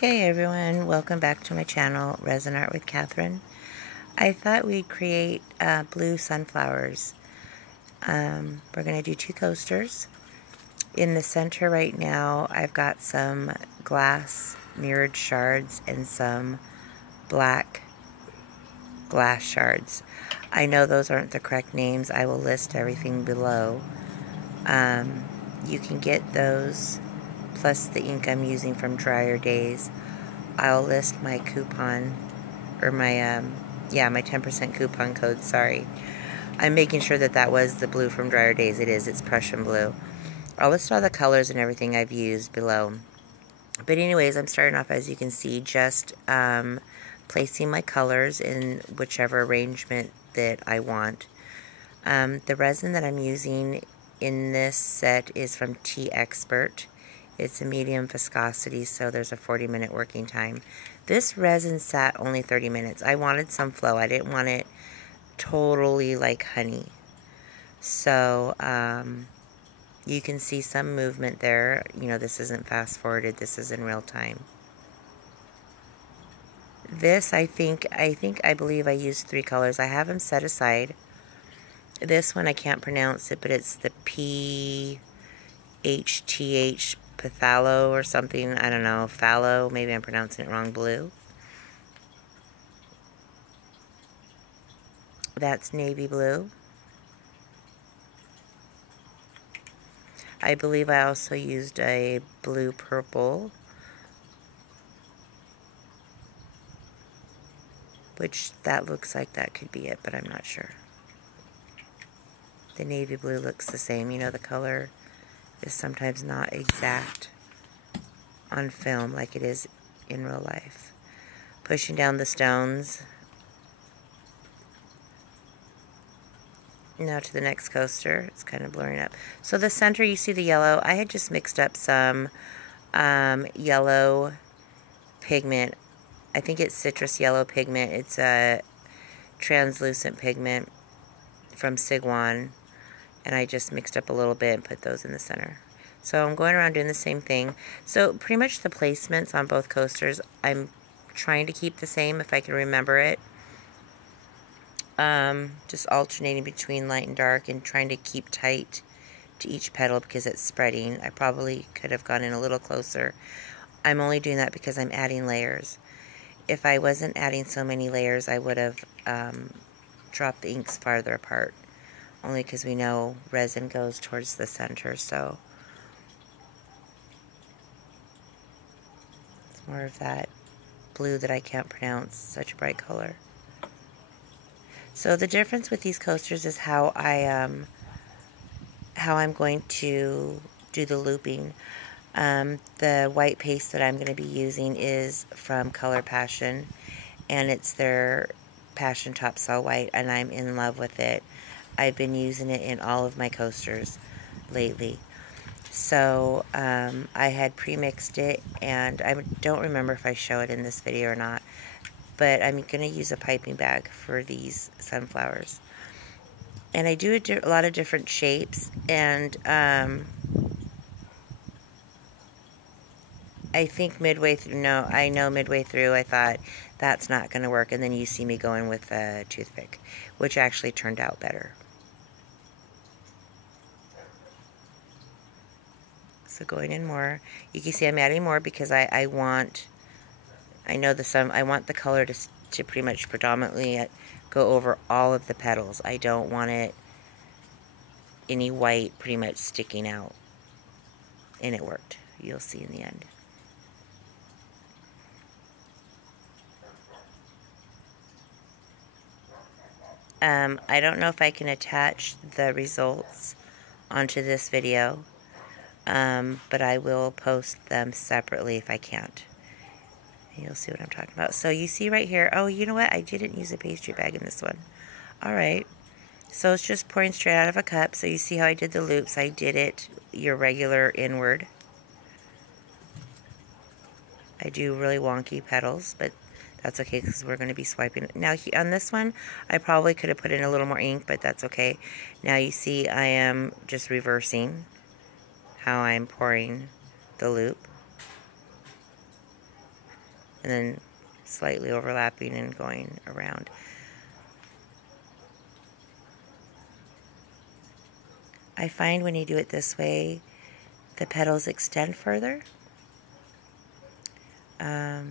Hey everyone, welcome back to my channel, Resin Art with Catherine. I thought we'd create blue sunflowers. We're going to do two coasters. In the center right now, I've got some glass mirrored shards and some black glass shards. I know those aren't the correct names. I will list everything below. You can get those plus the ink I'm using from Drier Days. I'll list my coupon, or my, my 10% coupon code, sorry. I'm making sure that that was the blue from Drier Days. It is, it's Prussian Blue. I'll list all the colors and everything I've used below. But anyways, I'm starting off, as you can see, just placing my colors in whichever arrangement that I want. The resin that I'm using in this set is from TEEXPERT. It's a medium viscosity, so there's a 40-minute working time. This resin sat only 30 minutes. I wanted some flow. I didn't want it totally like honey. So, you can see some movement there. You know, this isn't fast-forwarded. This is in real time. This, I believe I used 3 colors. I have them set aside. This one, I can't pronounce it, but it's the PHTH Phthalo or something. I don't know. Phthalo. Maybe I'm pronouncing it wrong. Blue. That's navy blue. I believe I also used a blue purple, which that looks like that could be it, but I'm not sure. The navy blue looks the same. You know, the color is sometimes not exact on film like it is in real life. Pushing down the stones. Now to the next coaster. It's kind of blurring up. So the center, you see the yellow. I had just mixed up some yellow pigment. I think it's citrus yellow pigment. It's a translucent pigment from SigWong. And I just mixed up a little bit and put those in the center. So I'm going around doing the same thing. So pretty much the placements on both coasters, I'm trying to keep the same if I can remember it. Just alternating between light and dark and trying to keep tight to each petal because it's spreading. I probably could have gone in a little closer. I'm only doing that because I'm adding layers. If I wasn't adding so many layers, I would have dropped the inks farther apart. Only because we know resin goes towards the center, so it's more of that blue that I can't pronounce. Such a bright color. So the difference with these coasters is how I'm going to do the looping. The white paste that I'm going to be using is from Colourpassion, and it's their Passion Top Cell White, and I'm in love with it. I've been using it in all of my coasters lately. So I had pre-mixed it, and I don't remember if I show it in this video or not, but I'm going to use a piping bag for these sunflowers. And I do a lot of different shapes, and I think midway through, midway through I thought that's not going to work, and then you see me going with a toothpick, which actually turned out better. So going in more, you can see I'm adding more because I want the color to pretty much predominantly go over all of the petals. I don't want any white pretty much sticking out. And it worked. You'll see in the end. I don't know if I can attach the results onto this video, but I will post them separately if I can't. You'll see what I'm talking about. So you see right here, oh, you know what? I didn't use a pastry bag in this one. All right. So it's just pouring straight out of a cup. So you see how I did the loops. I did it your regular inward. I do really wonky petals, but that's okay because we're going to be swiping. Now on this one, I probably could have put in a little more ink, but that's okay. Now you see I am just reversing how I'm pouring the loop. and then slightly overlapping and going around. I find when you do it this way, the petals extend further. But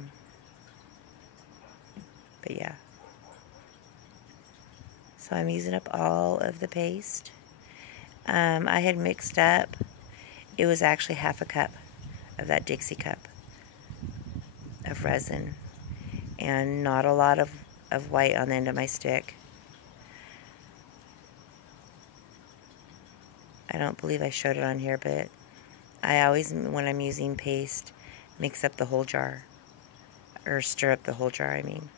yeah. So I'm using up all of the paste. I had mixed up, it was actually half a cup of that Dixie cup of resin, and not a lot of white on the end of my stick. I don't believe I showed it on here, but I always, when I'm using paste, mix up the whole jar, or stir up the whole jar, I mean.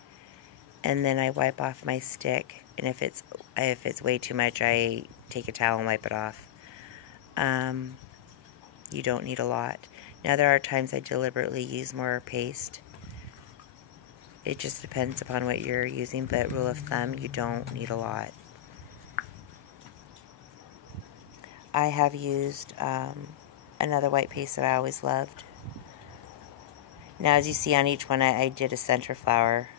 And then I wipe off my stick, and if it's way too much, I take a towel and wipe it off. You don't need a lot. Now, there are times I deliberately use more paste. It just depends upon what you're using, but rule of thumb, you don't need a lot. I have used another white paste that I always loved. Now, as you see on each one, I did a center flower.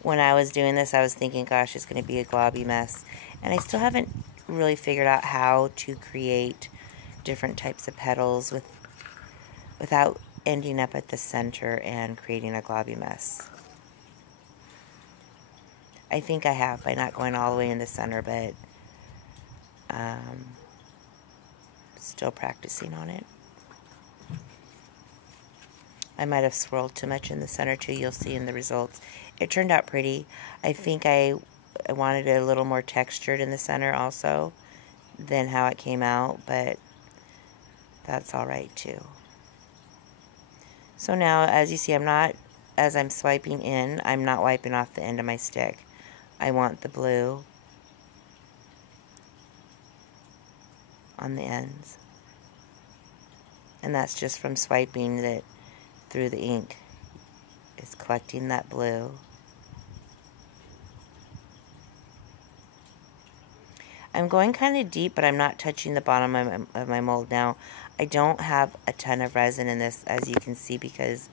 When I was doing this, I was thinking, gosh, it's going to be a globby mess. And I still haven't really figured out how to create different types of petals without ending up at the center and creating a globby mess. I think I have by not going all the way in the center, but still practicing on it. I might have swirled too much in the center too. You'll see in the results. It turned out pretty. I think I wanted it a little more textured in the center also than how it came out, but that's all right too. So now, as you see, as I'm swiping in, I'm not wiping off the end of my stick. I want the blue on the ends. And that's just from swiping that through the ink. It's collecting that blue. I'm going kind of deep, but I'm not touching the bottom of my mold. Now, I don't have a ton of resin in this, as you can see, because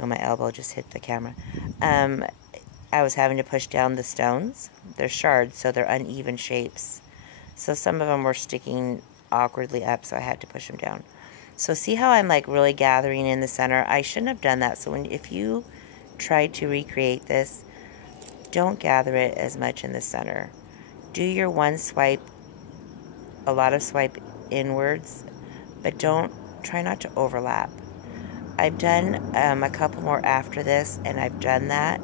my elbow just hit the camera. I was having to push down the stones. They're shards, so they're uneven shapes. So some of them were sticking awkwardly up, so I had to push them down. So see how I'm like really gathering in the center? I shouldn't have done that. So if you try to recreate this, don't gather it as much in the center. Do your one swipe, a lot of swipe inwards, but try not to overlap. I've done a couple more after this, and I've done that,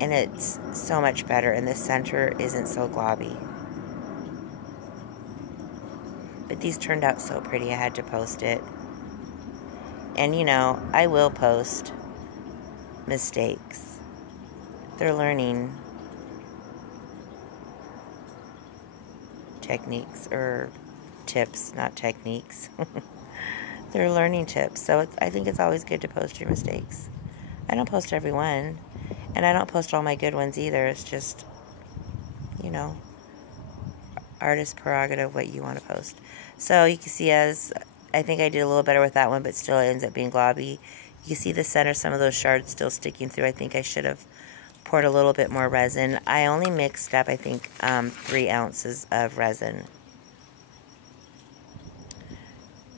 and it's so much better, and the center isn't so globby. But these turned out so pretty, I had to post it. And you know, I will post mistakes. They're learning techniques, or tips, not techniques. They're learning tips. So I think it's always good to post your mistakes. I don't post every one, and I don't post all my good ones either. It's just, you know, artist prerogative what you want to post. So you can see, as I think I did a little better with that one, but still it ends up being globby. You can see the center, some of those shards still sticking through. I think I should have poured a little bit more resin. I only mixed up, I think, 3 ounces of resin,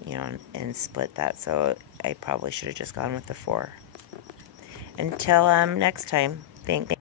you know, and split that. So I probably should have just gone with the 4. Until next time, thanks.